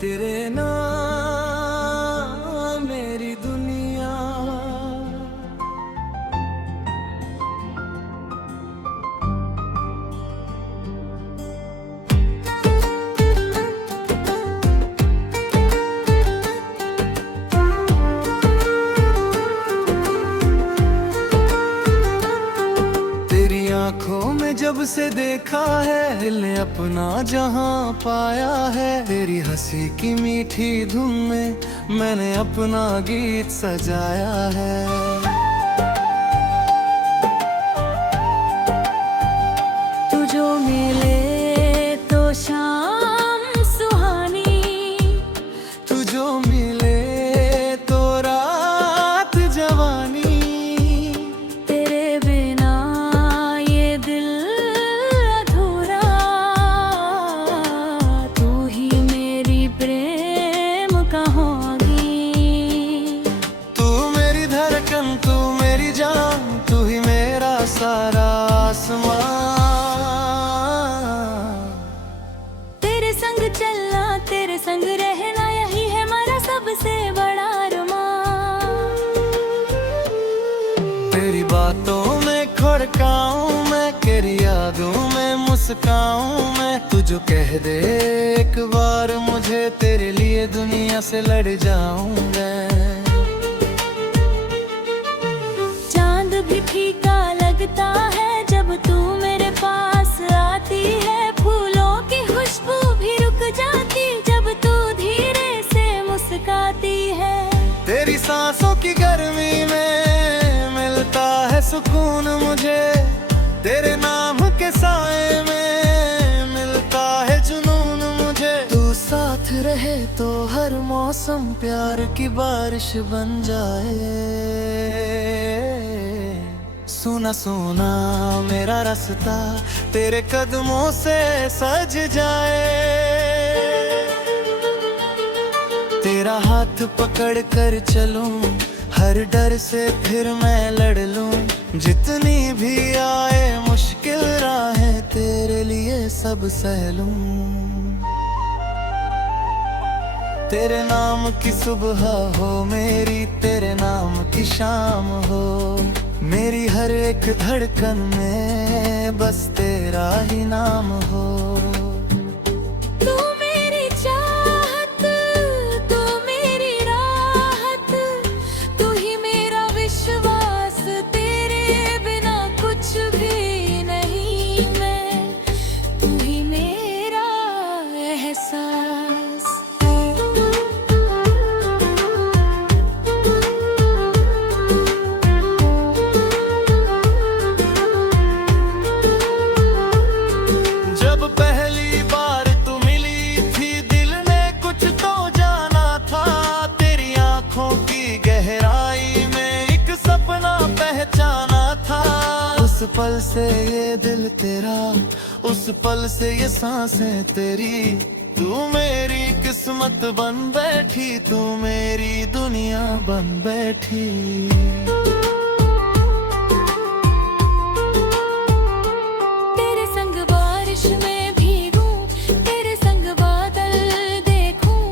तेरे नाम मेरी दुनिया। तेरी आंखों में जब से देखा है दिल ने अपना जहां पाया है। तेरी हंसी की मीठी धुन में मैंने अपना गीत सजाया है। तू जो मिले तो शाम सुहानी, तू जो मिले तो रात जवानी। तेरे बिना ये दिल अधूरा, तू ही मेरी प्रेम कहानी। तू मेरी धड़कन, तू मेरी जान, तू ही मेरा सारा आसमां। तेरे संग चलना, तेरे संग रहना, यही है मेरा सबसे बड़ा अरमान। तेरी बातों में खड़काऊं मैं, तेरी यादों में मुस्काऊं मैं। तू जो कह दे एक बार मुझे, तेरे लिए दुनिया से लड़ जाऊं मैं। चांद भी फीका लगता है जब तू मेरे पास आती है। फूलों की खुशबू भी रुक जाती जब तू धीरे से मुस्काती है। तेरी सांसों की गर्मी में मिलता है सुकून मुझे। तेरे नाम के साए में मिलता है जुनून मुझे। तू साथ रहे तो हर मौसम प्यार की बारिश बन जाए। सुना सुना मेरा रास्ता तेरे कदमों से सज जाए। तेरा हाथ पकड़ कर चलूं, हर डर से फिर मैं लड़ लूं। जितनी भी आए मुश्किल राहें, तेरे लिए सब सह लूं। तेरे नाम की सुबह हो मेरी, तेरे नाम की शाम हो मेरी। हर एक धड़कन में बस तेरा ही नाम हो। तू मेरी चाहत, तू मेरी राहत, तू ही मेरा विश्वास। तेरे बिना कुछ भी नहीं मैं, तू ही मेरा एहसास। जब पहली बार तू मिली थी दिल ने कुछ तो जाना था। तेरी आंखों की गहराई में एक सपना पहचाना था। उस पल से ये दिल तेरा, उस पल से ये सांसें तेरी। तू मेरी किस्मत बन बैठी, तू मेरी दुनिया बन बैठी। तेरे संग बारिश में भीगूं, तेरे संग बादल देखूं।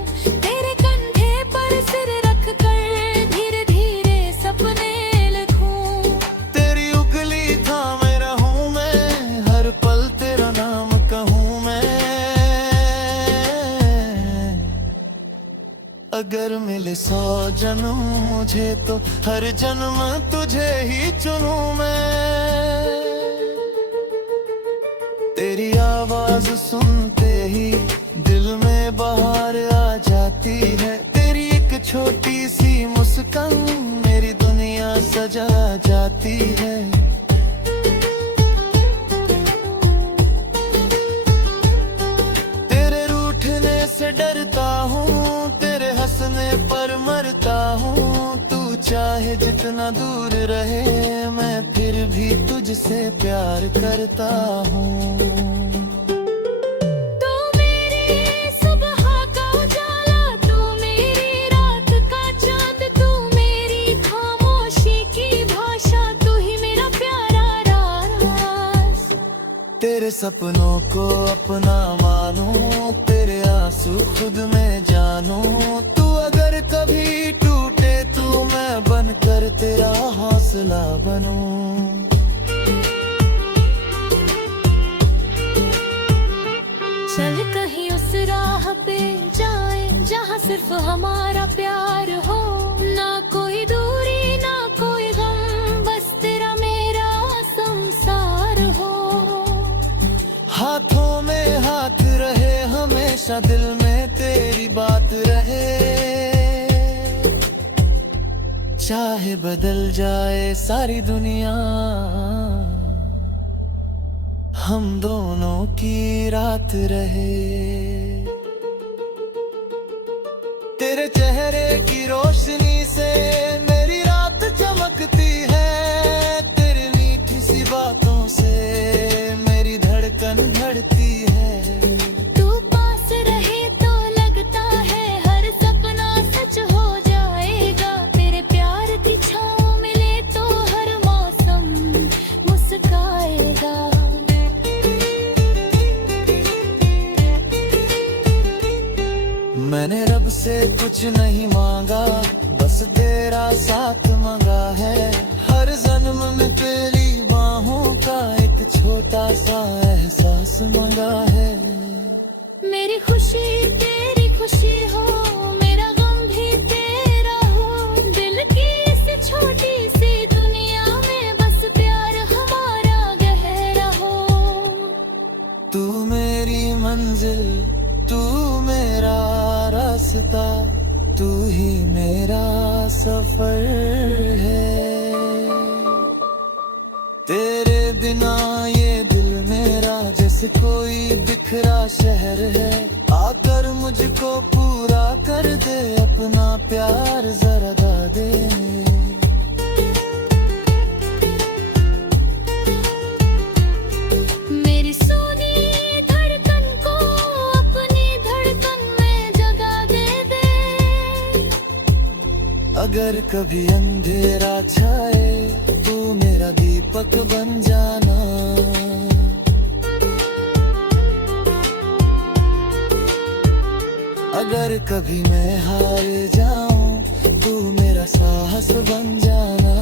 तेरे कंधे पर सिर रख कर धीरे धीरे सपने लिखूं। तेरी उंगली थामे रहूं मैं, हर पल तेरा नाम कहूं मैं। अगर मिले 100 जन्म मुझे तो हर जन्म तुझे ही चुनूं मैं। तेरी आवाज सुनते ही दिल में बहार आ जाती है। तेरी एक छोटी सी मुस्कान मेरी दुनिया सजा जाती है। तेरे रूठने से डरता हूँ, तेरे हंसने पर मरता हूँ। तू चाहे जितना दूर रहे, मैं फिर भी तुझसे प्यार करता हूँ। तू मेरी सुबह का उजाला, तू मेरी रात का चांद, तू मेरी खामोशी की भाषा, तू ही मेरा प्यारा राज। तेरे सपनों को अपना मानूं, तेरे आंसू खुद में जाऊं। चल कहीं उस राह पे जाए जहाँ सिर्फ हमारा प्यार हो, ना कोई दूरी ना कोई गम, बस तेरा मेरा संसार हो। हाथों में हाथ रहे हमेशा, दिल में तेरी बात रहे, चाहे बदल जाए सारी दुनिया, हम दोनों की रात रहे। तेरे चेहरे की रोशनी से मेरी रात चमकती है, तेरी मीठी सी बातों से मेरी धड़कन धड़ती है। तू पास रहे तो लगता है हर सपना सच हो जाएगा, तेरे प्यार की छाँव मिले तो हर मौसम मुस्काएगा। मैंने रब से कुछ नहीं मांगा, बस तेरा साथ मांगा है। हर जन्म में तेरी बाहों का एक छोटा सा एहसास मांगा है। मेरी खुशी तेरी खुशी हो, मेरा गम भी तेरा हो, दिल की इस छोटी सी दुनिया में बस प्यार हमारा गहरा हो। तू मेरी मंजिल, तू मेरा रास्ता, तू ही मेरा सफर है। तेरे बिना ये दिल मेरा जैसे कोई बिखरा शहर है, आकर मुझको पूरा कर दे, अपना प्यार जरा दे। मेरी सोनी धड़कन को अपनी धड़कन में जगा दे। अगर कभी अंधेरा छाए तू मेरा दीपक बन जाना, अगर कभी मैं हार जाऊं तू मेरा साहस बन जाना,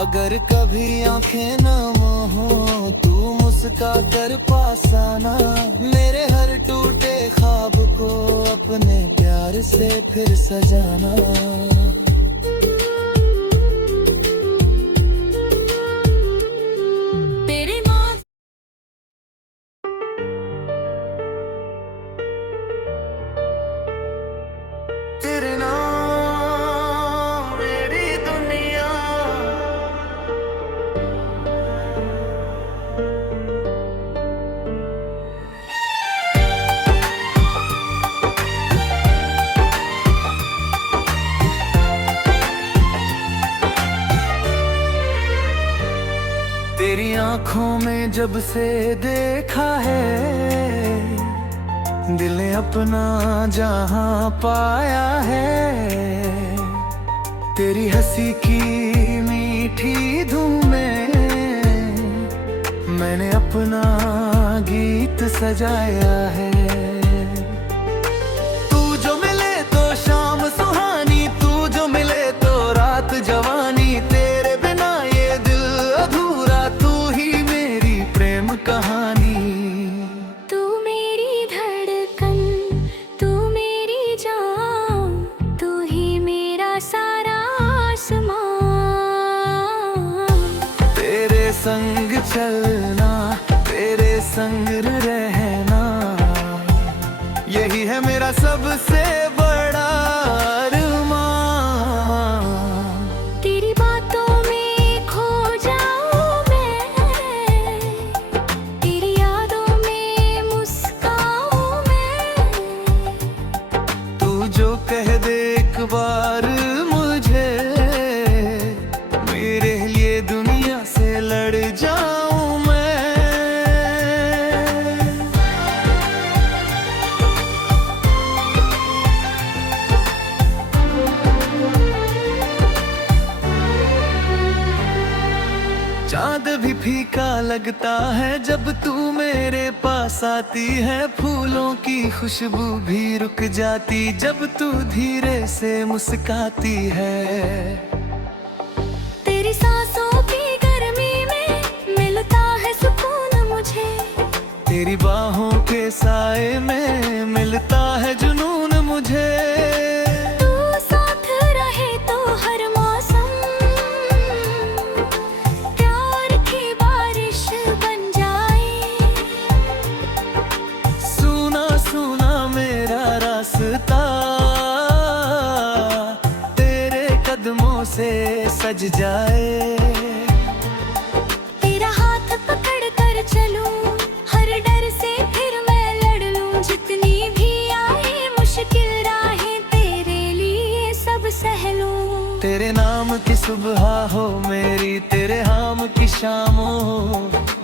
अगर कभी आंखें नम हो तू मुस्का कर पास आना, मेरे हर टूटे ख्वाब को अपने प्यार से फिर सजाना। तेरे नाम मेरी दुनिया, तेरी आंखों में जब से देखा है, दिल ने अपना जहां पाया है। तेरी हंसी की मीठी धूम में मैंने अपना गीत सजाया है। तू जो मिले तो शाम सुहानी, तू जो मिले तो रात जवानी, तेरे बिना ये दिल अधूरा, तू ही मेरी प्रेम कहानी। तू मेरी धड़कन, तू मेरी जान, तू ही मेरा सारा आसमां। तेरे संग चलना, तेरे संग रहना, यही है मेरा सबसे बड़ा अरमान। तेरी बातों में खो जाऊं मैं, तेरी यादों में मुस्काऊं मैं। तू जो कह दे एक बार मुझे, मेरे लिए दुनिया से लड़ जाऊं मैं। चांद भी फीका लगता है जब तू मेरे पास आती है, फूलों की खुशबू भी रुक जाती जब तू धीरे से मुस्काती है। तेरी सांसों की गर्मी में मिलता है सुकून मुझे, तेरी बाहों के साए में मिलता है जुनून मुझे। तू साथ रहे तो हर मौसम प्यार की बारिश बन जाए। सुना सुना मेरा रास्ता तेरे कदमों से सज जाए। तेरा हाथ पकड़ कर चलूं, हर डर से फिर मैं लड़ लूं। जितनी भी आए मुश्किल राहें तेरे लिए सब सह लूं। तेरे नाम की सुबह हो मेरी, तेरे हाम की शाम हो।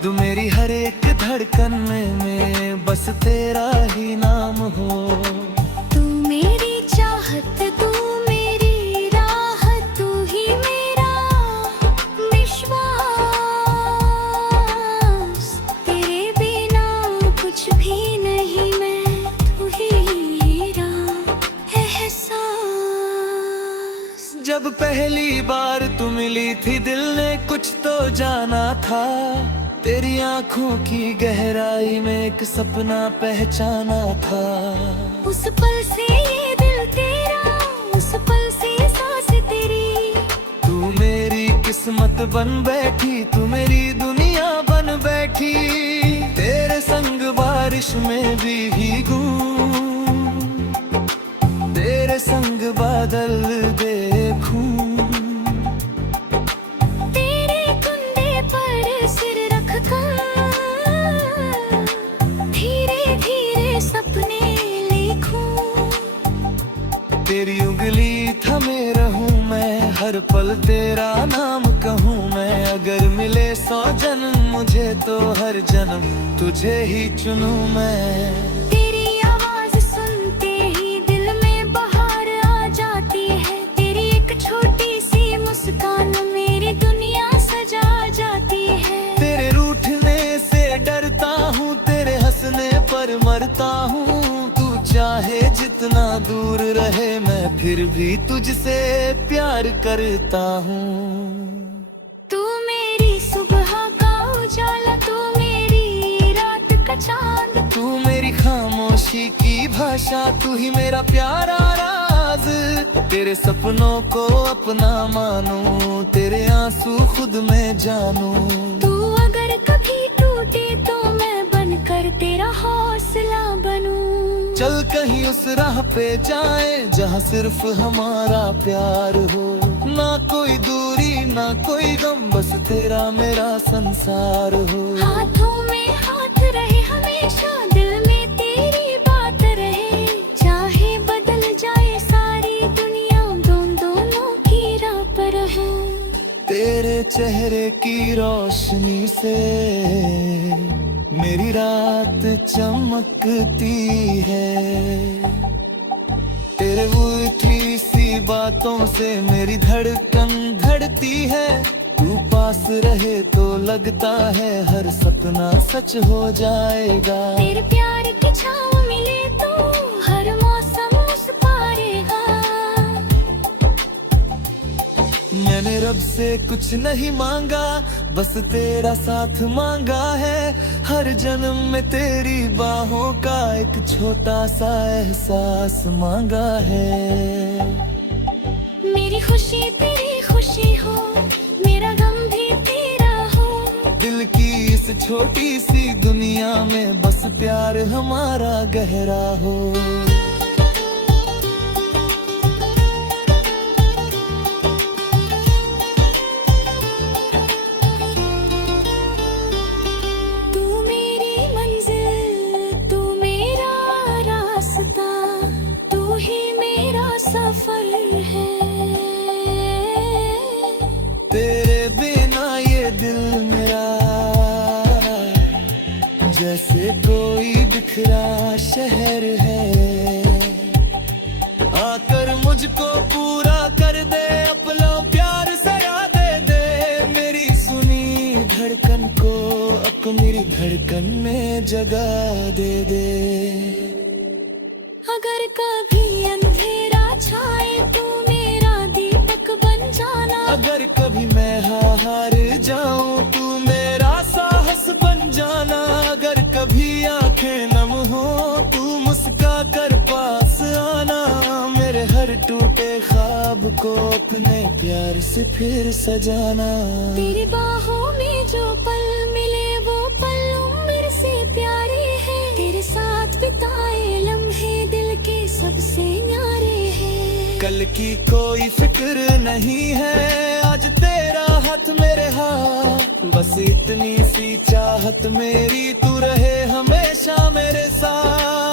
तू मेरी हर एक धड़कन में बस तेरा ही नाम हो। तू मेरी चाहत, तू मेरी राह, तू ही मेरा विश्वास। तेरे बिना कुछ भी नहीं मैं, तू ही मेरा एहसास। जब पहली बार तू मिली थी दिल ने कुछ तो जाना था। तेरी आंखों की गहराई में एक सपना पहचाना था। उस पल से ये दिल तेरा, उस पल से सांस तेरी। तू मेरी किस्मत बन बैठी, तू मेरी दुनिया बन बैठी। तेरे संग बारिश में भी भीगूं, तेरे संग बादल देखूं। तेरे कुंधे पर सिर रखकर धीरे धीरे सपने लिखूं। तेरी उंगली थमे रहूं मैं, हर पल तेरा नाम कहूँ मैं। अगर मिले 100 जन्म मुझे तो हर जन्म तुझे ही चुनूं मैं। तेरी आवाज सुनते ही दिल में बहार आ जाती है। तेरी एक छोटी सी मुस्कान मेरी दुनिया सजा जाती है। तेरे रूठने से डरता हूँ, तेरे हंसने पर मरता हूँ। तू चाहे जितना दूर रहे मैं फिर भी तुझसे प्यार करता हूँ। तू मेरी सुबह का उजाला, तू मेरी रात का चांद। तू मेरी खामोशी की भाषा, तू ही मेरा प्यारा राज। तेरे सपनों को अपना मानूं, तेरे आंसू खुद में जानूं। तू अगर कभी टूटे तो मैं बनकर तेरा हौसला बनूं। चल कहीं उस राह पे जाए जहाँ सिर्फ हमारा प्यार हो। ना कोई दूरी ना कोई गम, बस तेरा मेरा संसार हो। हाथों में हाथ रहे हमेशा, दिल में तेरी बात रहे। चाहे बदल जाए सारी दुनिया, दोनों की राह पर है। तेरे चेहरे की रोशनी से मेरी रात चमकती है। तेरे मीठी सी बातों से मेरी धड़कन धड़ती है। तू पास रहे तो लगता है हर सपना सच हो जाएगा। तेरे प्यार की छाँव मिले तो हर मौसम मुस्कुराएगा। मैंने रब से कुछ नहीं मांगा, बस तेरा साथ मांगा है। हर जन्म में तेरी बाहों का एक छोटा सा एहसास मांगा है। मेरी खुशी तेरी खुशी हो, मेरा गम भी तेरा हो। दिल की इस छोटी सी दुनिया में बस प्यार हमारा गहरा हो। सफर है तेरे बिना ये दिल मेरा जैसे कोई बिखरा शहर है। आकर मुझको पूरा कर दे, अपना प्यार सजा दे मेरी सुनी धड़कन को, मेरी धड़कन में जगह दे। अगर कभी अंधेरा छाए तू मेरा दीपक बन जाना। अगर कभी मैं हार जाऊं तू मेरा साहस बन जाना। अगर कभी को अपने प्यार से फिर सजाना। तेरी बाहों में जो पल मिले वो पल उम्र से प्यारे हैं। तेरे साथ बिताए लम्हे दिल के सबसे न्यारे हैं। कल की कोई फिक्र नहीं है, आज तेरा हाथ मेरे हाथ। बस इतनी सी चाहत मेरी, तू रहे हमेशा मेरे साथ।